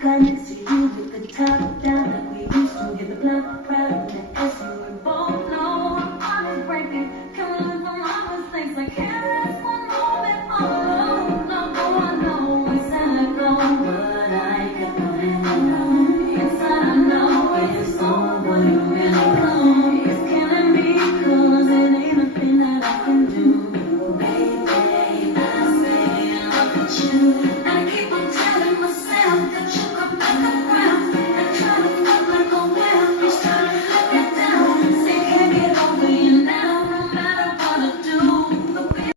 car next to you with the top down like we used to. Get the block crowd that as you we both know I'm always breaking. Coming from my mistakes, I can't rest one moment all alone. No, I know it's sad, go, but I kept going alone. Inside I know it's over, you really come. It's killing me 'cause it ain't nothing that I can do. Baby, I say I look at you.